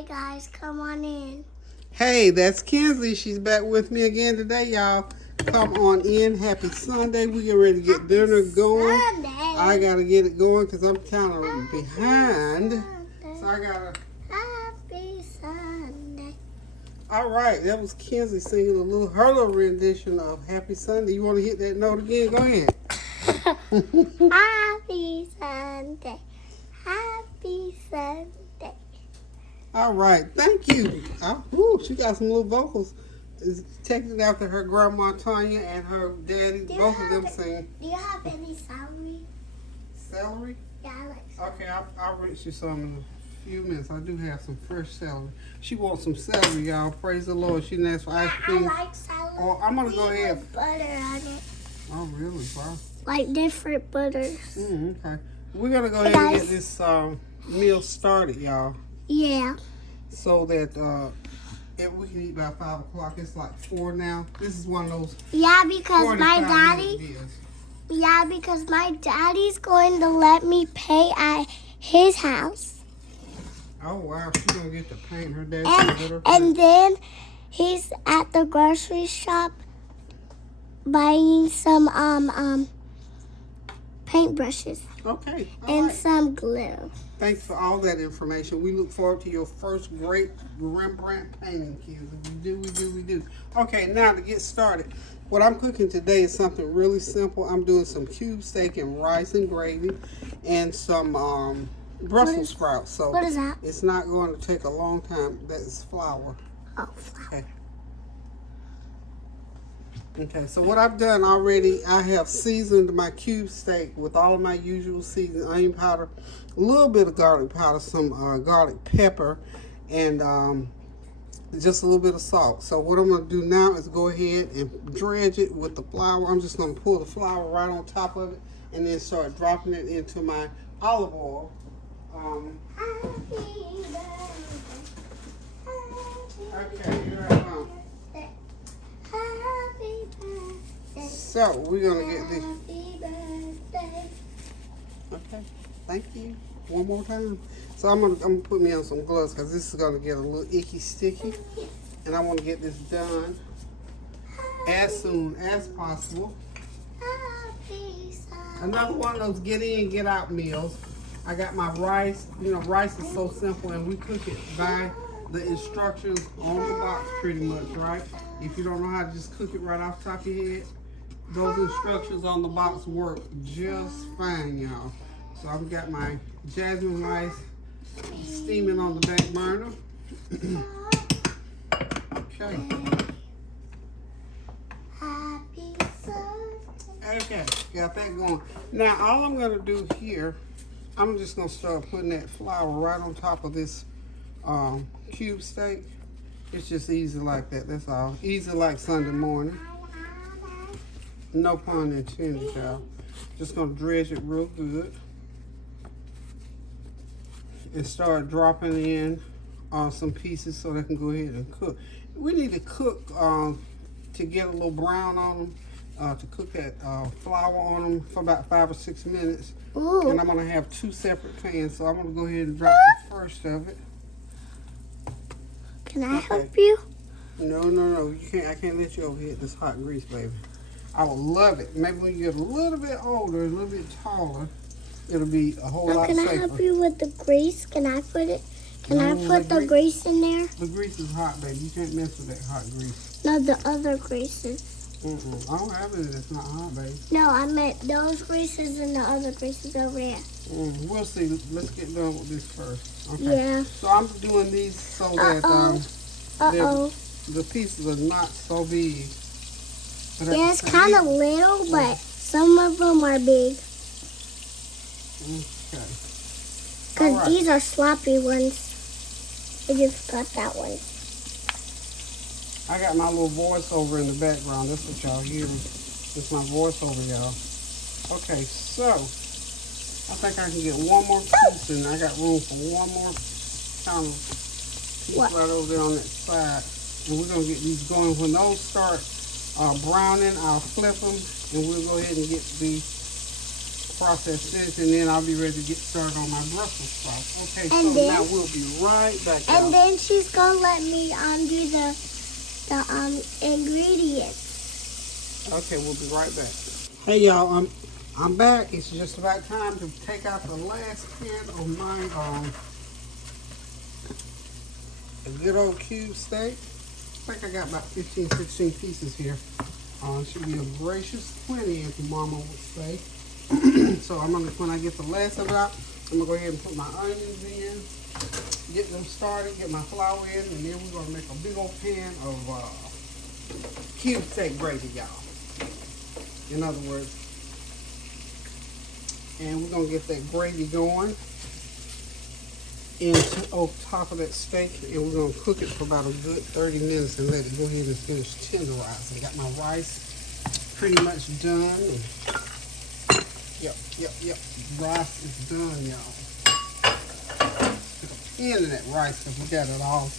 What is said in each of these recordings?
Hey guys, come on in. Hey, that's Kinsley. She's back with me again today, y'all. Come on in. Happy Sunday. We get ready to get dinner going. Sunday. I gotta get it going because I'm kind of behind. Sunday. So I gotta. Happy Sunday. All right, that was Kinsley singing a little her little rendition of Happy Sunday. You want to hit that note again? Go ahead. Happy Sunday. Happy Sunday. All right, thank you. She got some little vocals. It's taking after her grandma Tanya and her daddy. Both of them sing. Do you have any celery? Celery? Yeah, I like celery. Okay, I'll rinse you some in a few minutes. I do have some fresh celery. She wants some celery, y'all. Praise the Lord. She didn't ask for ice I cream. like celery. Oh, I'm going to go ahead. With butter on it. Oh, really? Wow. Like different butters. Okay. We're going to go ahead and get this meal started, y'all. Yeah. So that we can eat by 5 o'clock. It's like 4 now. This is one of those. Yeah, because my daddy. Yeah, because my daddy's going to let me pay at his house. Oh wow, she's gonna get to paint her dad. And then he's at the grocery shop buying some paintbrushes. Okay. And some glue. Thanks for all that information. We look forward to your first great Rembrandt painting, kids. We do. Okay, now to get started. What I'm cooking today is something really simple. I'm doing some cube steak and rice and gravy and some Brussels sprouts. So what is that? It's not going to take a long time. That is flour. Oh, flour. Okay. Okay, so what I've done already, I have seasoned my cube steak with all of my usual seasoning, onion powder, a little bit of garlic powder, some garlic pepper, and just a little bit of salt. So what I'm going to do now is go ahead and dredge it with the flour. I'm just going to pour the flour right on top of it and then start dropping it into my olive oil. Okay, here I go. So we're gonna get this. Okay, thank you. One more time. So I'm gonna put me on some gloves because this is gonna get a little icky sticky, and I want to get this done as soon as possible. Another one of those get in, get out meals. I got my rice. You know, rice is so simple, and we cook it by the instructions on the box pretty much, right? If you don't know how to just cook it right off the top of your head, those instructions on the box work just fine, y'all. So I've got my Jasmin Rice steaming on the back burner. Okay. Okay, got that going. Now all I'm gonna do here, I'm just gonna start putting that flour right on top of this cube steak. It's just easy like that, that's all. Easy like Sunday morning. No pun intended, y'all. Just gonna dredge it real good. And start dropping in some pieces so they can go ahead and cook. We need to cook to get a little brown on them, to cook that flour on them for about 5 or 6 minutes. Ooh. And I'm gonna have 2 separate pans, so I'm gonna go ahead and drop the first of it. Can I help you? No. You can't. I can't let you overheat this hot grease, baby. I would love it. Maybe when you get a little bit older, a little bit taller, it'll be a whole lot safer. Can I help you with the grease? Can I put it? Can I put the grease in there? The grease is hot, baby. You can't mess with that hot grease. No, the other greases. I don't have any that's not hot, baby. No, I meant those greases and the other greases over there. We'll see. Let's get done with this first. Okay. Yeah. So I'm doing these so that the pieces are not so big. Yeah, it's kind of little, but some of them are big. Okay. Because these are sloppy ones. I just got that one. I got my little voiceover in the background. That's what y'all hear. It's my voiceover, y'all. Okay, so I think I can get one more piece, and I got room for one more kind of piece right over there on that side. And we're going to get these going. When those start browning, I'll flip them, and we'll go ahead and get the process this, and then I'll be ready to get started on my Brussels sprouts. Okay, And so then- now we'll be right back. And y'all. then she's gonna let me do the ingredients. Okay, we'll be right back. Hey y'all, I'm back. It's just about time to take out the last pan of my a good old cube steak. I think I got about 15, 16 pieces here. Should be a gracious 20, as Mama would say. So when I get the last of it out, I'm gonna go ahead and put my onions in, get them started, get my flour in, and then we're gonna make a big old pan of cube steak gravy, y'all. In other words, and we're gonna get that gravy going over top of that steak, and we're gonna cook it for about a good 30 minutes and let it go ahead and finish tenderizing. I got my rice pretty much done. And yep. Rice is done, y'all. End of that rice because we got it all.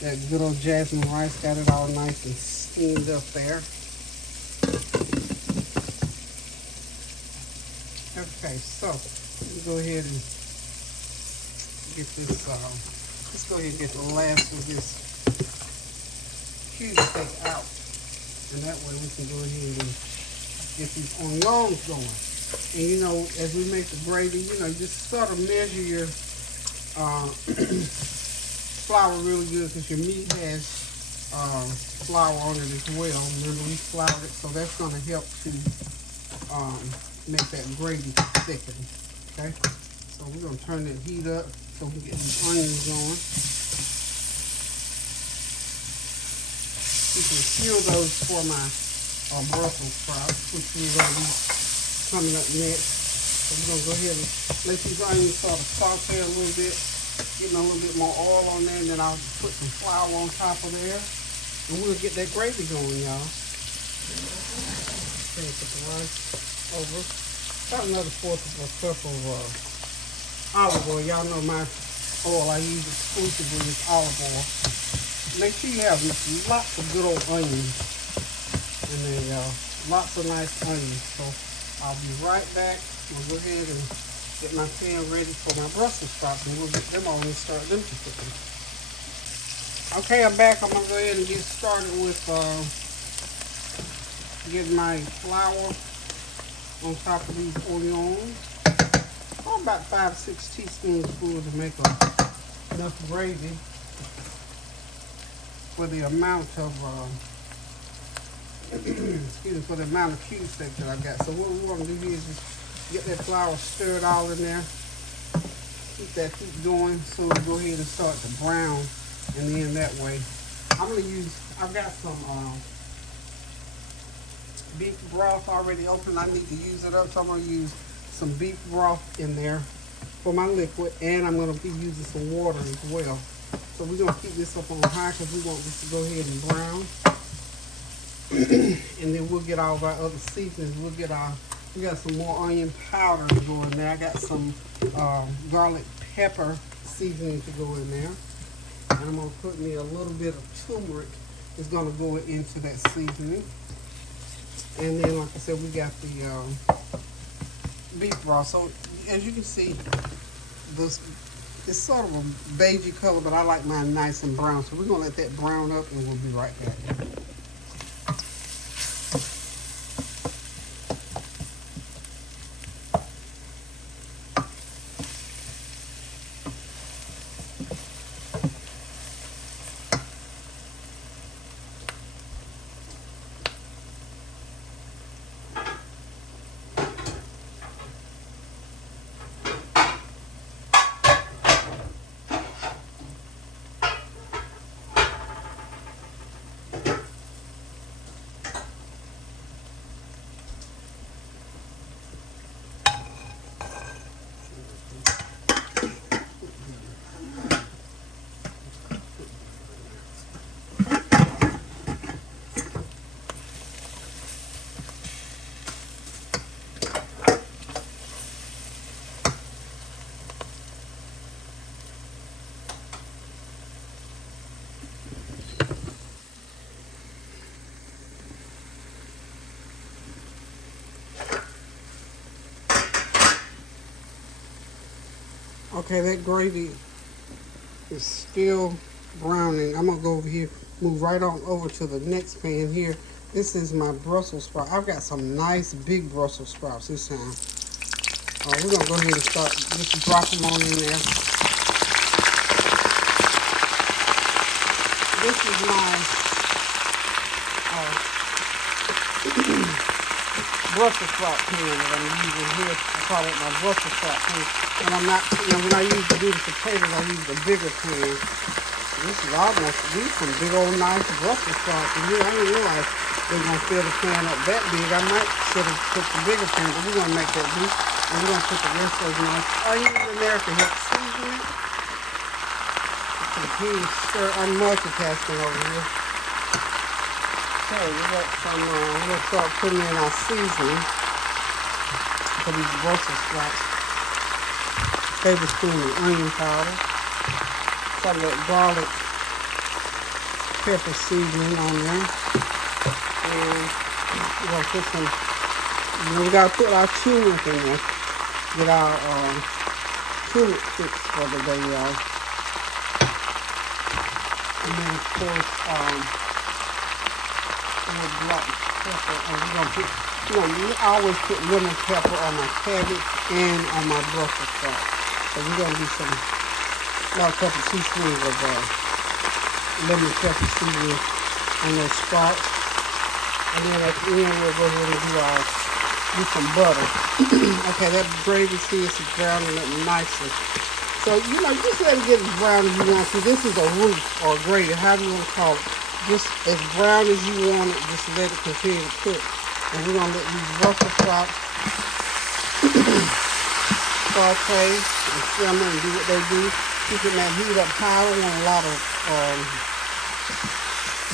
That good old Jasmin Rice got it all nice and steamed up there. Okay, so let me go ahead and get this, let's go ahead and get the last of this cube steak out. And that way we can go ahead and get these onions going. And you know, as we make the gravy, you know, just sort of measure your flour really good because your meat has flour on it as well. Remember, we floured it, so that's going to help to make that gravy thicken. Okay, so we're going to turn that heat up so we can get these onions going. You can peel those for my Brussels sprouts, which we're going to be coming up next. So we're going to go ahead and let these onions sort of saute a little bit, getting a little bit more oil on there, and then I'll put some flour on top of there, and we'll get that gravy going, y'all. Okay, put the rice over. About another 1/4 of a cup of olive oil. Y'all know my oil I use exclusively is olive oil. Make sure you have lots of good old onions in there, y'all. Lots of nice onions. So I'll be right back. We'll go ahead and get my pan ready for my Brussels sprouts, and we'll get them on and start them to cooking. Okay, I'm back. I'm gonna go ahead and get started with getting my flour on top of these onions. About 5 or 6 teaspoons to make enough gravy for the amount of for the amount of cube steak that I got. So what we're gonna do here is just get that flour stirred all in there. Keep that heat going so it'll go ahead and start to brown, and then that way I've got some beef broth already open. I need to use it up, so I'm gonna use some beef broth in there for my liquid, and I'm going to be using some water as well. So we're going to keep this up on high because we want this to go ahead and brown. And then we'll get all of our other seasonings. We got some more onion powder to go in there. I got some garlic pepper seasoning to go in there. And I'm going to put me a little bit of turmeric is going to go into that seasoning. And then, like I said, we got the beef broth. So as you can see, this it's sort of a beigey color, but I like mine nice and brown. So we're gonna let that brown up, and we'll be right back. Okay, that gravy is still browning. I'm gonna go over here, move right on over to the next pan here. This is my Brussels sprout. I've got some nice big Brussels sprouts this time. We're gonna go ahead and start, just drop them on in there. This is my Brussels sprout pan that I'm using here. I call it my Brussels sprout pan. And I'm not, when I use to do the potatoes, I use the bigger pan. This is almost, these some big old nice Brussels sprouts in here. I didn't realize they were going to fill the pan up that big. I might should have put the bigger pan, but we're going to make that do. And we're going to put the rest of those nice onions in there to help season it. Continue to stir. I'm multitasking over here. Okay, we got some, we're going to start putting in our seasoning for these Brussels sprouts. Tablespoon of onion powder. Some of that garlic pepper seasoning on there. And we're going to put some, we got to put our turmeric in there. Get our turmeric fix for the day, y'all. And then, of course, black pepper. And we're going to put, I always put lemon pepper on my cabbage and on my Brussels sprouts. So we're going to do some black pepper teaspoons of lemon pepper seasoning on those sprouts. And then at the end, we'll go ahead and do some butter. Okay, that gravy is browning up nicely. So, just let it get as brown as you want to. This is a roux or gravy, however you want to call it. Just as brown as you want it, just let it continue to cook. And we're going to let these Brussels sprouts saute and simmer and do what they do. Keeping that heat up high. I don't want a lot of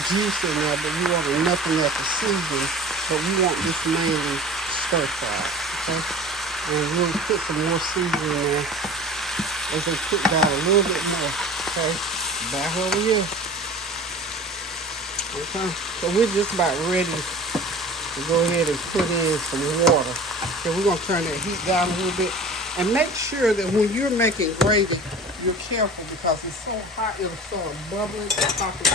juice in there, but you want enough in there to season. But we want this mainly stir fried, okay? And we'll put some more seasoning in there as they cook down a little bit more, okay? Back over here. Okay, so we're just about ready to go ahead and put in some water. So we're going to turn that heat down a little bit. And make sure that when you're making gravy, you're careful because it's so hot, it'll start bubbling and popping.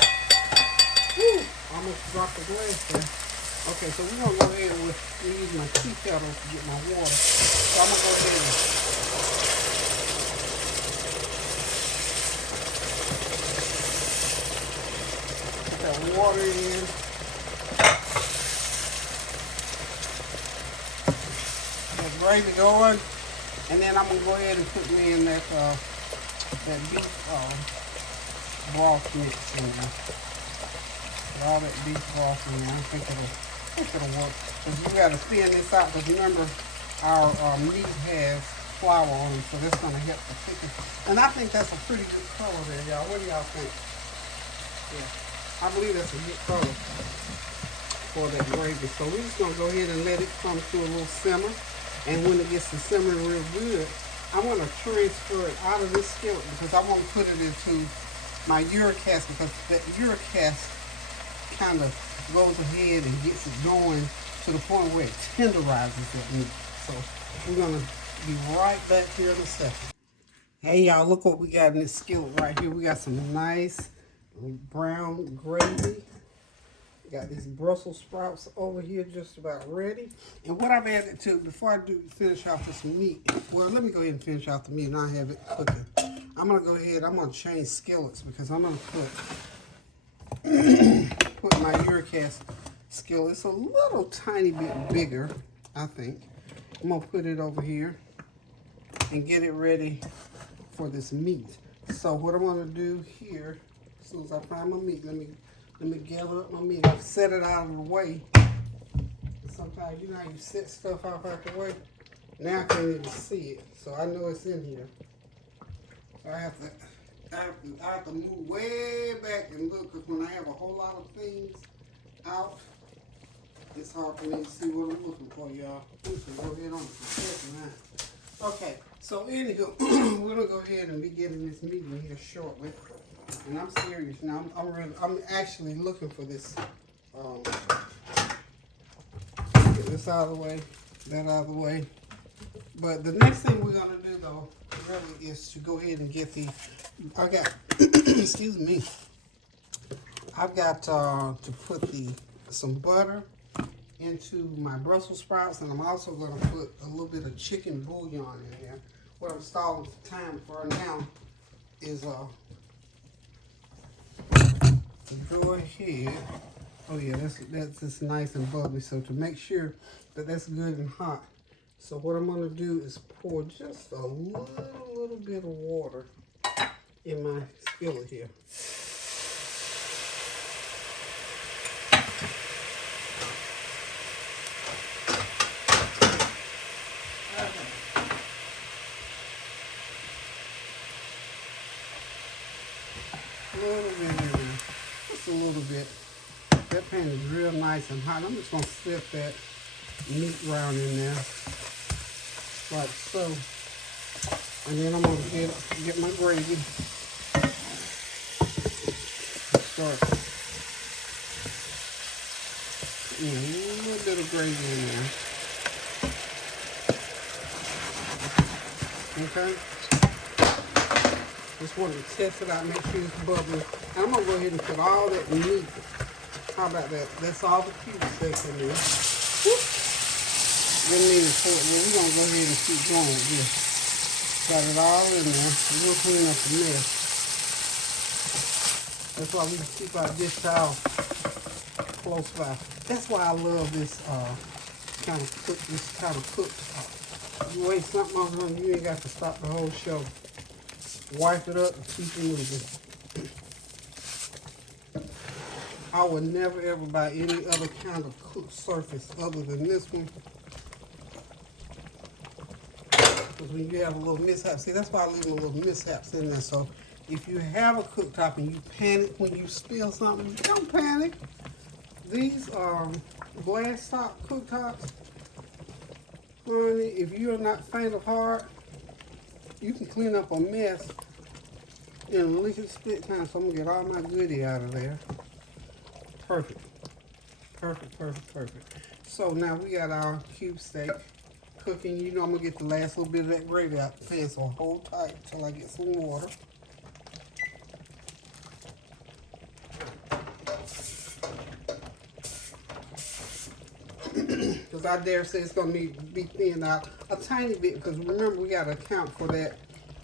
Woo! Almost dropped the glass there. Okay, so we're going to go ahead and use my tea kettle to get my water. So I'm going to go ahead and put that water in. Get gravy going. And then I'm going to go ahead and put me in that beef broth mix in there. Put all that beef broth in there. I think it'll work. Because you got to thin this out. Because remember, our meat has flour on it, so that's going to help the chicken. And I think that's a pretty good color there, y'all. What do y'all think? Yeah, I believe that's a good color for that gravy. So we're just going to go ahead and let it come to a little simmer. And when it gets to simmering real good, I want to transfer it out of this skillet because I want to put it into my Uricast because that Uricast kind of goes ahead and gets it going to the point where it tenderizes that meat. So we're going to be right back here in a second. Hey y'all, look what we got in this skillet right here. We got some nice brown gravy. Got these Brussels sprouts over here just about ready. And what I've added to, before I finish off with some meat, well, let me go ahead and finish off the meat and I have it cooking. I'm going to go ahead, I'm going to change skillets because I'm going to put my Uricast skillet. It's a little tiny bit bigger, I think. I'm going to put it over here and get it ready for this meat. So what I'm going to do here, as soon as I find my meat, let me gather up my meat. I've set it out of the way. Sometimes, you know how you set stuff out the way? Now I can't even see it. So I know it's in here. So I have to move way back and look because when I have a whole lot of things out, it's hard for me to see what I'm looking for, y'all. Go ahead on now. Okay, so anywho, we're gonna go ahead and be getting this meat in here shortly. And I'm serious now. I'm actually looking for this. Get this out of the way, that out of the way. But the next thing we're gonna do though, really is to go ahead and get I got, excuse me, I've got to put some butter into my Brussels sprouts, and I'm also going to put a little bit of chicken bouillon in there. What I'm stalling for time for now is to go ahead. Oh yeah, that's nice and bubbly. So to make sure that that's good and hot, so what I'm going to do is pour just a little bit of water in my skillet here. A little bit in there, just a little bit. That pan is real nice and hot. I'm just going to slip that meat round in there, like so. And then I'm going to get my gravy. Start putting a little bit of gravy in there. Okay? Just wanted to test it out, make sure it's bubbling. And I'm going to go ahead and put all that meat. How about that? That's all the cube steak in there. Whoop. Then meat is for it. Well, we're going to go ahead and keep going with this. Got it all in there. We'll clean up the mess. That's why we keep our dish towel close by. That's why I love this kind of cooktop. You waste something on them, you ain't got to stop the whole show. Wipe it up and keep it moving. I would never ever buy any other kind of cooked surface other than this one. Because when you have a little mishap, see, that's why I leave a little mishaps in there. So if you have a cooktop and you panic when you spill something, don't panic. These are glass top cooktops. Honey, if you're not faint of heart, you can clean up a mess in a liquid split time. So I'm gonna get all my goodie out of there. Perfect. Perfect, perfect, perfect. So now we got our cube steak cooking. You know I'm gonna get the last little bit of that gravy out the pan, so hold tight till I get some water. Because I dare say it's gonna need to be thinned out a tiny bit, because remember we gotta account for that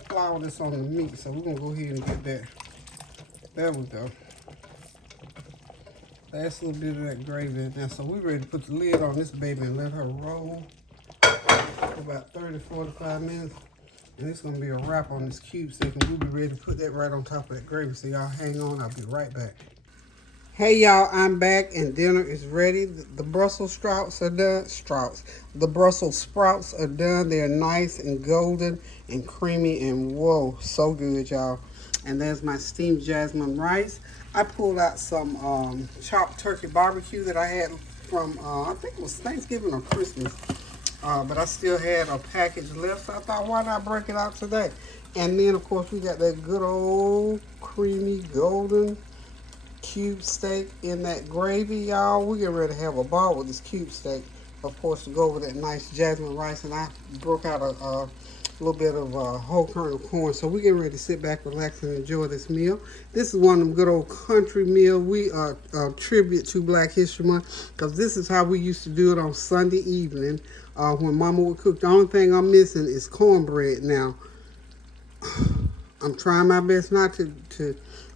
flour that's on the meat. So we're gonna go ahead and get that. There we go. Last little bit of that gravy in there. So we're ready to put the lid on this baby and let her roll for about 30-45 minutes. And it's gonna be a wrap on this cube steak, and we'll be ready to put that right on top of that gravy. So y'all hang on, I'll be right back. Hey y'all, I'm back and dinner is ready. The Brussels sprouts are done. The Brussels sprouts are done. They're nice and golden and creamy and whoa, so good, y'all. And there's my steamed jasmine rice. I pulled out some chopped turkey barbecue that I had from, I think it was Thanksgiving or Christmas. But I still had a package left, so I thought, why not break it out today? And then, of course, we got that good old creamy golden cube steak in that gravy, y'all. We're getting ready to have a ball with this cube steak, of course, to go over that nice jasmine rice. And I broke out a little bit of whole kernel corn. So we're getting ready to sit back, relax, and enjoy this meal. This is one of them good old country meals. We tribute to Black History Month, because this is how we used to do it on Sunday evening when Mama would cook. The only thing I'm missing is cornbread now. I'm trying my best not to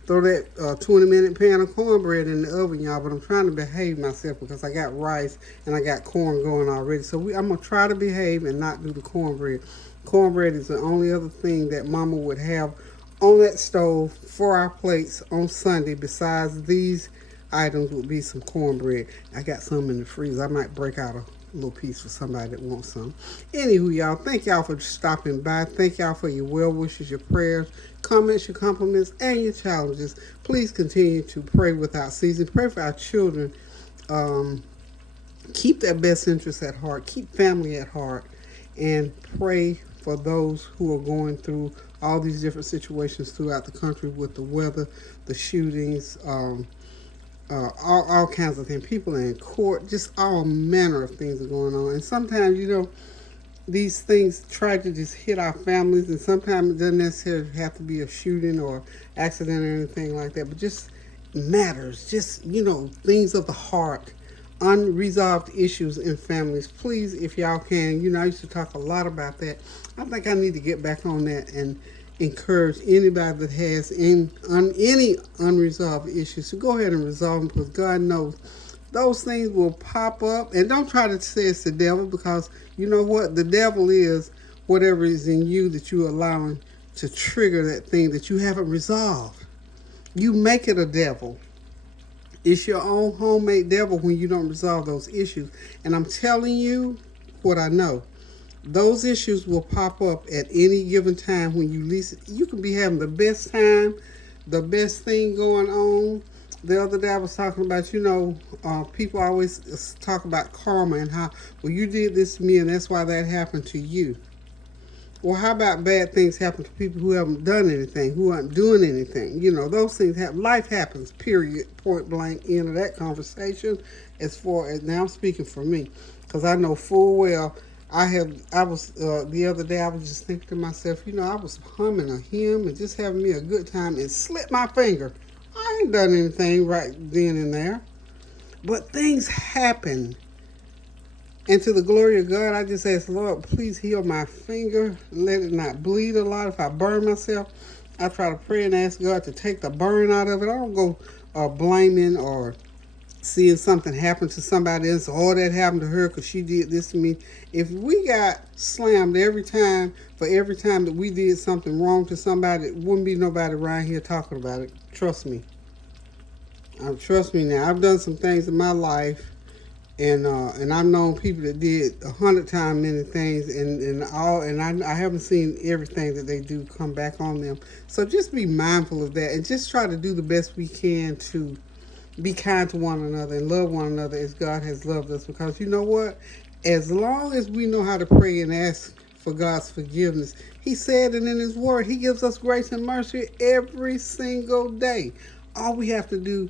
throw that 20-minute pan of cornbread in the oven, y'all, but I'm trying to behave myself because I got rice and I got corn going already. So I'm going to try to behave and not do the cornbread. Cornbread is the only other thing that Mama would have on that stove for our plates on Sunday. Besides these items would be some cornbread. I got some in the freezer. I might break out a little piece for somebody that wants some. Anywho, y'all, thank y'all for stopping by. Thank y'all for your well wishes, your prayers, comments, your compliments, and your challenges. Please continue to pray without ceasing. Pray for our children. Keep their best interests at heart. Keep family at heart. And pray for those who are going through all these different situations throughout the country with the weather, the shootings, all kinds of things. People are in court, just all manner of things are going on. And sometimes, you know, these things tragedies hit our families, and sometimes it doesn't necessarily have to be a shooting or accident or anything like that, but just matters, just, you know, things of the heart, unresolved issues in families. Please, if y'all can, you know, I used to talk a lot about that. I think I need to get back on that and encourage anybody that has any unresolved issues to go ahead and resolve them, because God knows those things will pop up. And don't try to say it's the devil, because you know what? The devil is whatever is in you that you're allowing to trigger that thing that you haven't resolved. You make it a devil. It's your own homemade devil when you don't resolve those issues. And I'm telling you what I know. Those issues will pop up at any given time when you least. You can be having the best time, the best thing going on. The other day I was talking about, you know, people always talk about karma and how, well, you did this to me and that's why that happened to you. Well, how about bad things happen to people who haven't done anything, who aren't doing anything? You know, those things happen. Life happens, period, point blank, end of that conversation. As far as, now I'm speaking for me, because I know full well, the other day I was just thinking to myself, you know, I was humming a hymn and just having me a good time and slipped my finger. I ain't done anything right then and there. But things happen. And to the glory of God, I just ask, Lord, please heal my finger. Let it not bleed a lot. If I burn myself, I try to pray and ask God to take the burn out of it. I don't go blaming or seeing something happen to somebody else. Oh, that happened to her because she did this to me. If we got slammed every time that we did something wrong to somebody, it wouldn't be nobody around here talking about it. Trust me. Trust me now. I've done some things in my life. And I've known people that did 100 times many things, and I haven't seen everything that they do come back on them. So just be mindful of that, and just try to do the best we can to be kind to one another and love one another as God has loved us. Because you know what? As long as we know how to pray and ask for God's forgiveness, He said it in His Word. He gives us grace and mercy every single day. All we have to do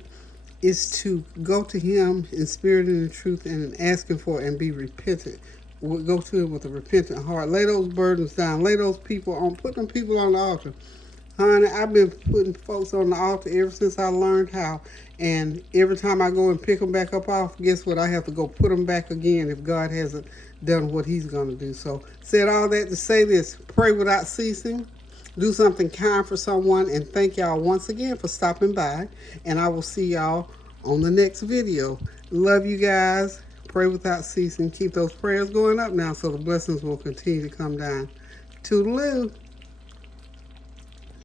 is to go to Him in spirit and in truth and ask Him for it and be repentant. We'll go to Him with a repentant heart. Lay those burdens down. Lay those people on. Put them people on the altar. Honey, I've been putting folks on the altar ever since I learned how. And every time I go and pick them back up off, guess what? I have to go put them back again if God hasn't done what He's going to do. So, said all that to say this. Pray without ceasing. Do something kind for someone, and thank y'all once again for stopping by, and I will see y'all on the next video. Love you guys. Pray without ceasing. Keep those prayers going up now so the blessings will continue to come down. Toodaloo.